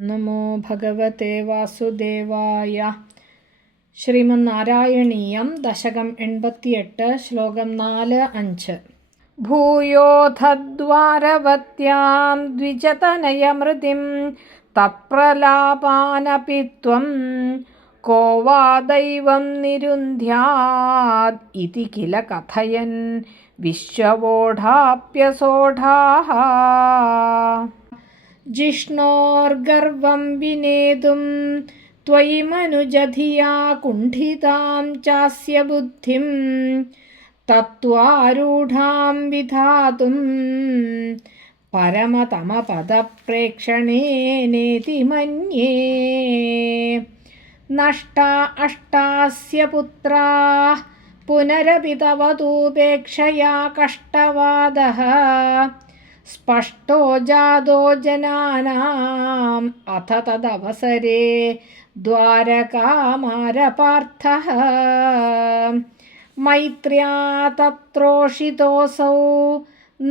നമോ ഭഗവത്തെ വാസുദേവായ ശ്രീമന്നാരായണീയം ദശകം എൺപത്തിയെട്ട് ശ്ലോകം നാല് അഞ്ച് ഭൂയോധദ്വാരവത്യാം ദ്വിജതനയമൃതിം തത്പ്രലാപാനപി ത്വം കോ വാ ദൈവം നിരുന്ധ്യാത് ഇതി കില കഥയൻ വിശ്വവോഢാപ്യസോഢാ जिष्णोर्गर्वं विनेतुं त्वयि मनुजधिया कुण्ठितां चास्य बुद्धिं तत्त्वारूढां विधातुं परमतमपदप्रेक्षणेनेति मन्ये नष्टा अष्टास्य पुत्राः पुनरपि तव तूपेक्षया कष्टवादः स्पष्टो जातो जनानाम् अथ तदवसरे द्वारकामारपार्थः मैत्र्या तत्रोषितोऽसौ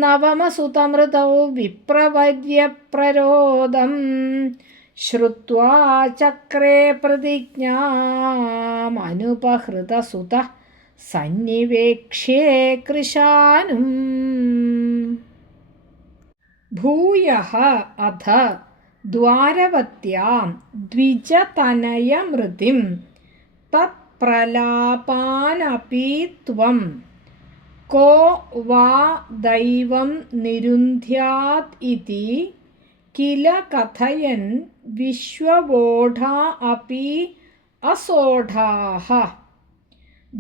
नवमसुतमृतौ विप्रवर्यप्ररोदम् श्रुत्वा चक्रे प्रतिज्ञामनुपहृतसुतः सन्निवेक्ष्ये कृशानुम् भूयः अथ द्वारवत्यां द्विजतनयमृतिं तत्प्रलापानपि त्वं को वा दैवं निरुन्ध्यात् इति किल कथयन् विश्ववोढा अपि असोढाः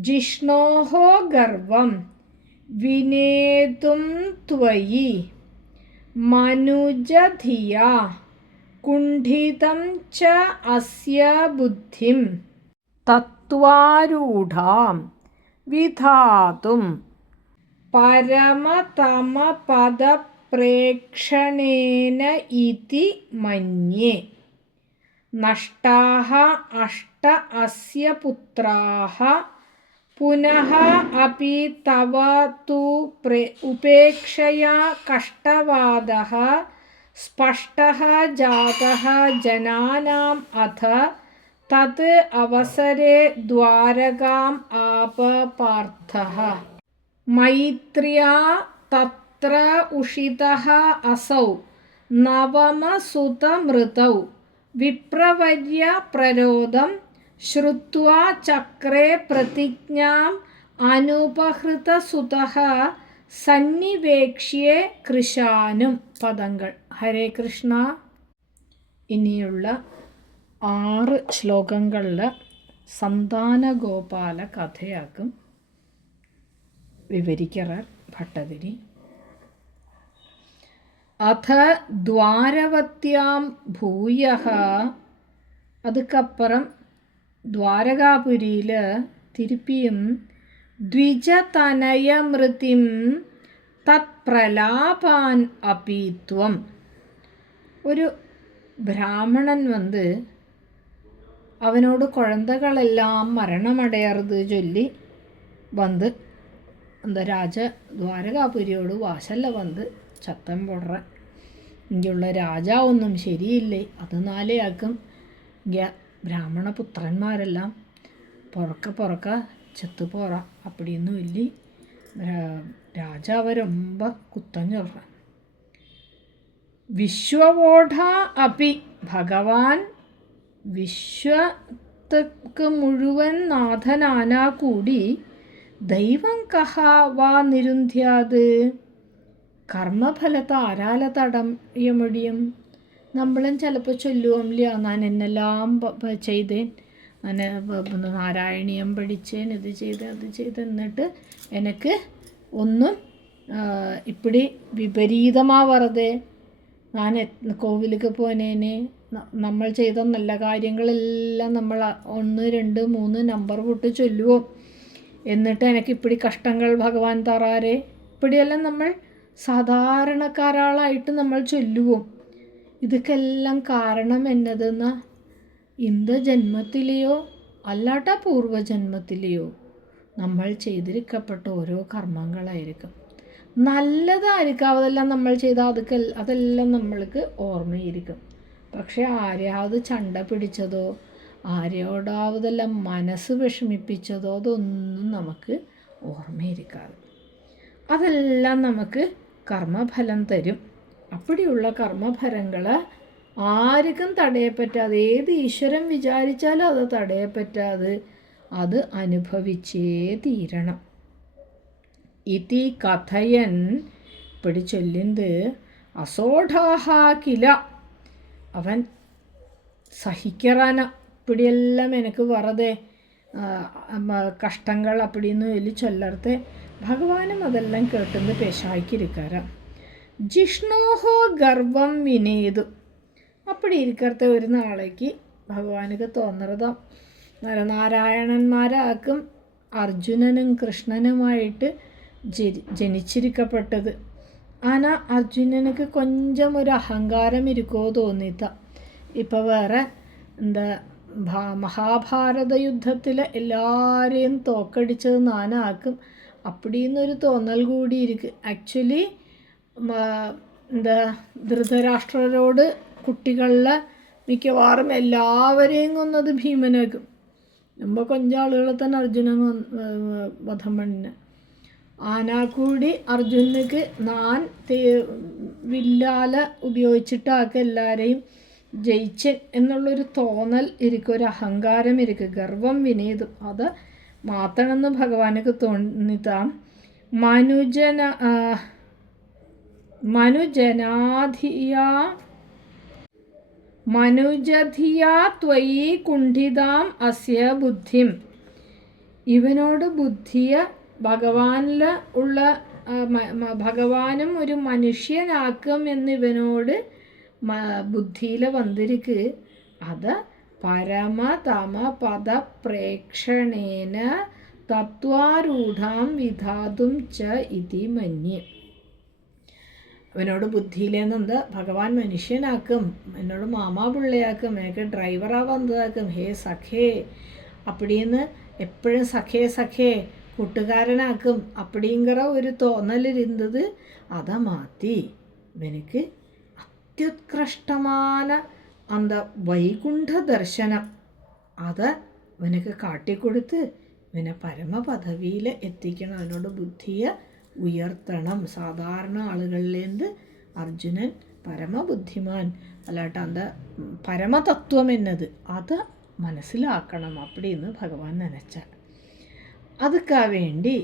जिष्णोः गर्वं विनेतुं त्वयि मनुजधिया कुण्ठितं च अस्य बुद्धिं तत्त्वारूढां विधातुं परमतमपदप्रेक्षणेन इति मन्ये नष्टाः अष्ट अस्य पुत्राः पुनः अपि तव तु प्रे उपेक्षया कष्टवादः स्पष्टः जातः जनानाम् अथ तत् अवसरे द्वारकाम् आपपार्थः मैत्र्या तत्र उषितः असौ नवमसुतमृतौ विप्रवर्यप्ररोदं ശ്രുത്വാ ചക്രേ പ്രതിജ്ഞാം അനുപഹൃതസുതഹ സന്നിവേക്ഷ്യേ കൃശാനും പദങ്ങൾ. ഹരേ കൃഷ്ണ. ഇനിയുള്ള ആറ് ശ്ലോകങ്ങളിൽ സന്താനഗോപാല കഥയാക്കും വിവരിക്കറ ഭട്ടതിരി. അഥ ദ്വാരവത്യാം ഭൂയ അതുക്കപ്പുറം ദ്വാരകാപുരിയിൽ തിരുപ്പിയും ദ്വിജതനയമൃതിം തത്പ്രലാപാൻ അപീത്വം ഒരു ബ്രാഹ്മണൻ വന്ന് അവനോട് കുഴന്തകളെല്ലാം മരണമടയറുത് ചൊല്ലി വന്ന് அந்த ராஜ ദ്വാരകാപുരിയോട് വാശല്ല വന്ന് ചത്തം പൊടറ ഇങ്ങുള്ള രാജാവൊന്നും ശരിയില്ലേ അതുനാലേ ആക്കും ഇങ്ങ ബ്രാഹ്മണ പുത്രന്മാരെല്ലാം പുറക്ക പുറക്ക ചെത്തുപോറ അപ്പടിയൊന്നും ഇല്ല. രാജാവ് രൊമ്പ കുത്തം വിശ്വവോഢ അപി ഭഗവാൻ വിശ്വത്തക്ക് മുഴുവൻ നാഥനാനാ കൂടി ദൈവം കഹ വാ നിരുന്ധ്യാത്. കർമ്മഫലത്തെ ആരാല തടയമൊഴിയും നമ്മളും ചിലപ്പോൾ ചൊല്ലുവല്ല ഞാൻ എന്നെല്ലാം ചെയ്തേൻ. ഞാൻ നാരായണീയം പഠിച്ചേൻ ഇത് ചെയ്ത് അത് ചെയ്ത് എന്നിട്ട് എനിക്ക് ഒന്നും ഇപ്പടി വിപരീതമാ വെറുതെ ഞാൻ കോവിലേക്ക് പോനേനെ നമ്മൾ ചെയ്ത നല്ല കാര്യങ്ങളെല്ലാം നമ്മൾ ഒന്ന് രണ്ട് മൂന്ന് നമ്പർ പൊട്ട് ചൊല്ലുവോ. എന്നിട്ട് എനിക്ക് ഇപ്പിടി കഷ്ടങ്ങൾ ഭഗവാൻ തറാരെ. ഇപ്പിടിയെല്ലാം നമ്മൾ സാധാരണക്കാരാളായിട്ട് നമ്മൾ ചൊല്ലുവോ. ഇതൊക്കെല്ലാം കാരണം എന്നതെന്ന? ഇന്ത ജന്മത്തിലെയോ അല്ലാട്ട പൂർവജന്മത്തിലെയോ നമ്മൾ ചെയ്തിരിക്കപ്പെട്ട ഓരോ കർമ്മങ്ങളായിരിക്കും. നല്ലതായിരിക്കും അതെല്ലാം നമ്മൾ ചെയ്ത അതൊക്കെ അതെല്ലാം നമ്മൾക്ക് ഓർമ്മയിരിക്കും. പക്ഷേ ആരെയാവത് ചണ്ട പിടിച്ചതോ ആരെയോടാവതെല്ലാം മനസ്സ് വിഷമിപ്പിച്ചതോ അതൊന്നും നമുക്ക് ഓർമ്മയിരിക്കാതെ. അതെല്ലാം നമുക്ക് കർമ്മഫലം തരും. അപ്പടിയുള്ള കർമ്മഫലങ്ങൾ ആർക്കും തടയപ്പറ്റാതെ ഏത് ഈശ്വരൻ വിചാരിച്ചാലും അത് തടയപ്പറ്റാതെ അത് അനുഭവിച്ചേ തീരണം. ഇതി കഥയൻ ഇപ്പടി ചൊല്ലിന്ത് അസോഢാഹ കില അവൻ സഹിക്കറാന ഇപ്പടിയെല്ലാം എനിക്ക് വെറുതെ കഷ്ടങ്ങൾ അപ്പടിന്ന് ചൊല്ലർത്തെ ഭഗവാനും അതെല്ലാം കേട്ടെന്ന് പെശാക്കിരിക്കാരാം ജിഷ്ണോഹോ ഗർവം വിനേതു. അപ്പടി ഇരിക്കത്തെ ഒരു നാളേക്ക് ഭഗവാനുക്ക് തോന്നറതാം. നരനാരായണന്മാരാക്കും അർജുനനും കൃഷ്ണനുമായിട്ട് ജനി ജനിച്ചിരിക്കപ്പെട്ടത്. ആന അർജുനനുക്ക് കൊഞ്ചം ഒരു അഹങ്കാരം ഇരിക്കോ തോന്നിത്ത. ഇപ്പോൾ വേറെ എന്താ മഹാഭാരത യുദ്ധത്തിൽ എല്ലാവരെയും തോക്കടിച്ചത് നാനാക്കും. അപ്പടിന്നൊരു തോന്നൽ കൂടി ഇരിക്കും. ആക്ച്വലി എന്താ ധൃതരാഷ്ട്രരോട് കുട്ടികളിലെ മിക്കവാറും എല്ലാവരെയും കൊന്നത് ഭീമനാക്കും മുമ്പ് കൊഞ്ചാളുകളെ തന്നെ അർജുനൻ വധം പണിന് ആനാക്കൂടി അർജുനക്ക് നാൻ വില്ലാല ഉപയോഗിച്ചിട്ടാക്ക എല്ലാവരെയും ജയിച്ചൻ എന്നുള്ളൊരു തോന്നൽ ഇരിക്കും. ഒരു അഹങ്കാരം ഇരിക്കും. ഗർവം വിനീതും. അത് മാത്തണമെന്ന് ഭഗവാനക്ക് തോന്നിത്താം. മനുജന മനുജനാധിയ മനുജധിയാ ത്വയി കുണ്ഠിതാം അസ്യ ബുദ്ധിം. ഇവനോട് ബുദ്ധിയ ഭഗവാനിൽ ഉള്ള ഭഗവാനും ഒരു മനുഷ്യനാക്കും എന്നിവനോട് ബുദ്ധിയിൽ വന്നിരിക്ക്. അത് പരമതമ പദപ്രേക്ഷണേന തത്വാരൂഢാം വിധാതും ച ഇതി മന്യേ. അവനോട് ബുദ്ധിയിലെ നന്ദ ഭഗവാൻ മനുഷ്യനാക്കും. എന്നോട് മാമാ പിള്ളയാക്കും. എനിക്ക് ഡ്രൈവറാവുന്നതാക്കും ഹേ സഖേ. അപ്പടിയെന്ന് എപ്പോഴും സഖേ സഖേ കൂട്ടുകാരനാക്കും. അപ്പടിങ്കറ ഒരു തോന്നൽ ഇരുന്നത് അത മാറ്റി എനിക്ക് അത്യുത്കൃഷ്ടമായ അന്ത വൈകുണ്ഠ ദർശനം. അത് ഇവനക്ക് കാട്ടിക്കൊടുത്ത് ഇവനെ പരമപദവിയിൽ എത്തിക്കണം. അവനോട് ബുദ്ധിയെ ഉയർത്തണം സാധാരണ ആളുകളിലേന്ത് അർജുനൻ പരമബുദ്ധിമാൻ അല്ലാട്ട് അന്ത പരമതത്വം എന്നത് അത് മനസ്സിലാക്കണം அப்படின்னு ഭഗവാൻ നനച്ചാൽ அதுக்காக வேண்டி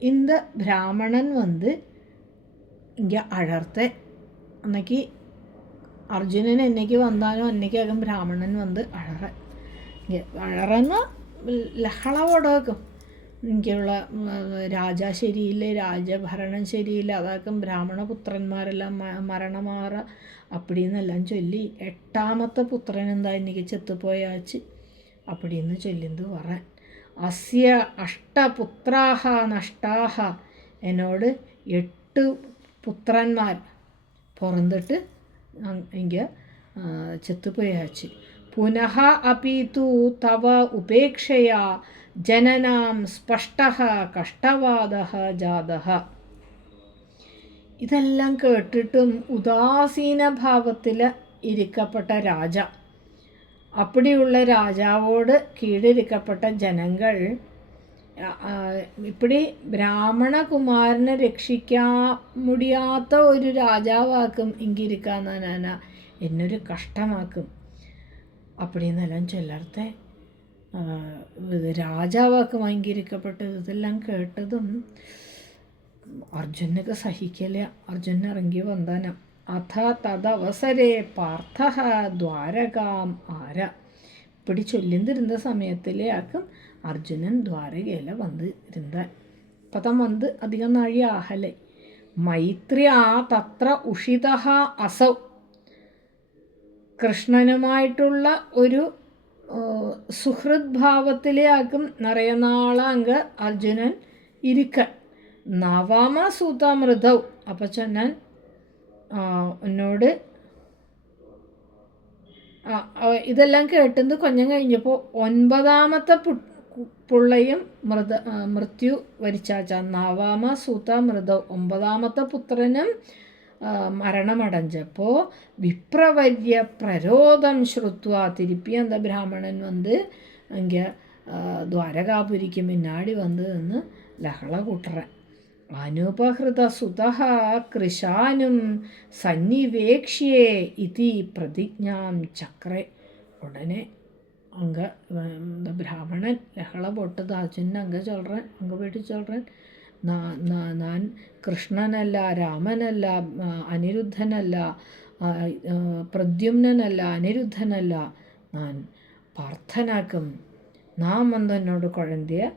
இந்த பிராமணன் வந்து இங்கே அழர்த்த அன்னைக்கு அர்ஜுனன் என்னைக்கு வந்தாலும் அன்னைக்கு பிராமணன் வந்து அழற இங்கே அழறன்னா ലഹളവോടെ വെക്കും എനിക്കുള്ള രാജ ശരിയില്ല രാജഭരണം ശരിയില്ല അതാക്കും ബ്രാഹ്മണപുത്രന്മാരെല്ലാം മരണമാറ അപ്പടിന്നെല്ലാം ചൊല്ലി എട്ടാമത്തെ പുത്രൻ എന്താ എനിക്ക് ചെത്തുപോയാച്ച് അപ്പടിന്ന് ചൊല്ലിന്ത് പറയാൻ അസ്യ അഷ്ടപുത്രാഹ നഷ്ടാഹ എന്നോട് എട്ട് പുത്രന്മാർ പുറന്നിട്ട് എനിക്ക് ചെത്തുപോയാച്ച് പുനഃ അപീതു തവ ഉപേക്ഷയാ ജനനാം സ്പഷ്ട കഷ്ടവാദ ജാത ഇതെല്ലാം കേട്ടിട്ടും ഉദാസീന ഭാവത്തിൽ ഇരിക്കപ്പെട്ട രാജ. അപ്പടിയുള്ള രാജാവോട് കീഴിരിക്കപ്പെട്ട ജനങ്ങൾ ഇപ്പടി ബ്രാഹ്മണകുമാരനെ രക്ഷിക്കാൻ മുടിയാത്ത ഒരു രാജാവാക്കും ഇങ്ങിരിക്കാന്നാന എന്നൊരു കഷ്ടമാക്കും. അപ്പടിന്നെല്ലാം ചിലർത്തെ രാജാവാക്ക് വാങ്ങിയിരിക്കപ്പെട്ടത് ഇതെല്ലാം കേട്ടതും അർജുനക്ക് സഹിക്കല. അർജുന ഇറങ്ങി വന്താനം അഥ തദവസരേ പാർത്ഥ ദ്വാരകാം ആര. ഇപ്പടി ചൊല്ലിന്തിരുന്ന സമയത്തിലെ ആക്കും അർജുനൻ ദ്വാരകയില വന്ന് ഇപ്പം പദം വന്ന് അധികം നാഴി ആഹലെ ആ തത്ര ഉഷിത അസൗ. കൃഷ്ണനുമായിട്ടുള്ള ഒരു സുഹൃത് ഭാവത്തിലെ ആക്കും നിറയെ നാളാങ്ക് അർജുനൻ ഇരിക്ക നവാമ സൂതാമൃതൗ അപ്പം ചെന്നൻ എന്നോട് ഇതെല്ലാം കേട്ടെന്ന് കൊഞ്ഞം കഴിഞ്ഞപ്പോൾ ഒൻപതാമത്തെ പുള്ളയും മൃത മൃത്യു വരിച്ചാച്ച. നവാമ സൂത മൃത ഒമ്പതാമത്തെ പുത്രനും ആ, മരണമടഞ്ഞപ്പോൾ വിപ്രവര്യ പ്രരോധം ശ്രുത്വ തിരുപ്പി அந்த பிராமணன் வந்து அங்கே ദ്വാരകാപുരിക്ക് മുന്നാടി വന്ന് നിന്ന് ലഹള കൂട്ടുറൻ അനുപഹൃത സുതഃ കൃശാനും സന്നിവേക്ഷ്യേ ഇതി പ്രതിജ്ഞാം ചക്രേ ഉടനെ அங்க வ- இந்த பிராமணன் லஹள போட்டது அர்ஜுனன் அங்கே சொல்கிறேன் அங்கே ഞാൻ കൃഷ്ണനല്ല രാമനല്ല അനിരുദ്ധനല്ല പ്രദ്യുമ്നല്ല അനിരുദ്ധനല്ല ഞാൻ പാർത്ഥനാക്കും. നാം വന്നോട് കുഴന്തിയെ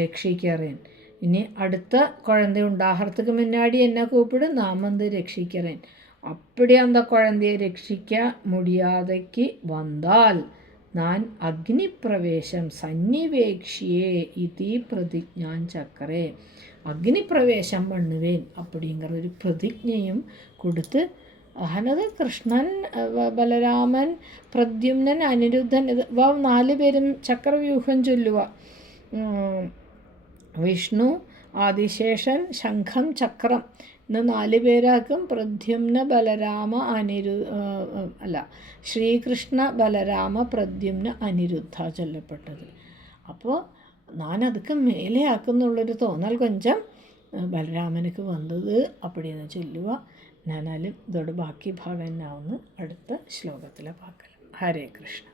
രക്ഷിക്കറേൻ. ഇനി അടുത്ത குழந்தை உண்டாகிறதுக்கு മുന്നാടി എന്നെ കൂപ്പിടും நான் வந்து ரட்சிக்கிறேன் அப்படி அந்த குழந்தையை ரட்சிக்க முடியாதைக்கு நான் அக்னிப்பிரவேசம் சன்னிவேக்ஷியே இதி പ്രതിജ്ഞാൻ ചക്കരേ അഗ്നിപ്രവേശം பண்ணுவேன் அப்படிங்கிற ഒരു പ്രതിജ്ഞയും കൊടുത്ത് അഹനത് കൃഷ്ണൻ വ- ബലരാമൻ പ്രദ്യുമ്നൻ അനിരുദ്ധൻ ഇത് ഇവ നാല് പേരും ചക്രവ്യൂഹം ചൊല്ലുക ഉം, വിഷ്ണു ആദിശേഷൻ ശംഖം ചക്രം ഇന്ന് നാല് പേരാക്കും പ്രദ്യുമ്ന ബലരാമ അനിരു അല്ല ശ്രീകൃഷ്ണ ബലരാമ പ്രദ്യുമ്ന അനിരുദ്ധ ചൊല്ലപ്പെട്ടത്. അപ്പോൾ ഞാനതൊക്കെ മേലെ ആക്കുന്നുള്ളൊരു തോന്നൽ കൊഞ്ചം ബലരാമനക്ക് വന്നത് അപ്പടിയെന്ന് ചൊല്ലുക ഞാനാലും ഇതോട് ബാക്കി ഭാഗം എന്നാവുന്നു. അടുത്ത ശ്ലോകത്തിലെ പാക്കൽ. ഹരേ കൃഷ്ണ.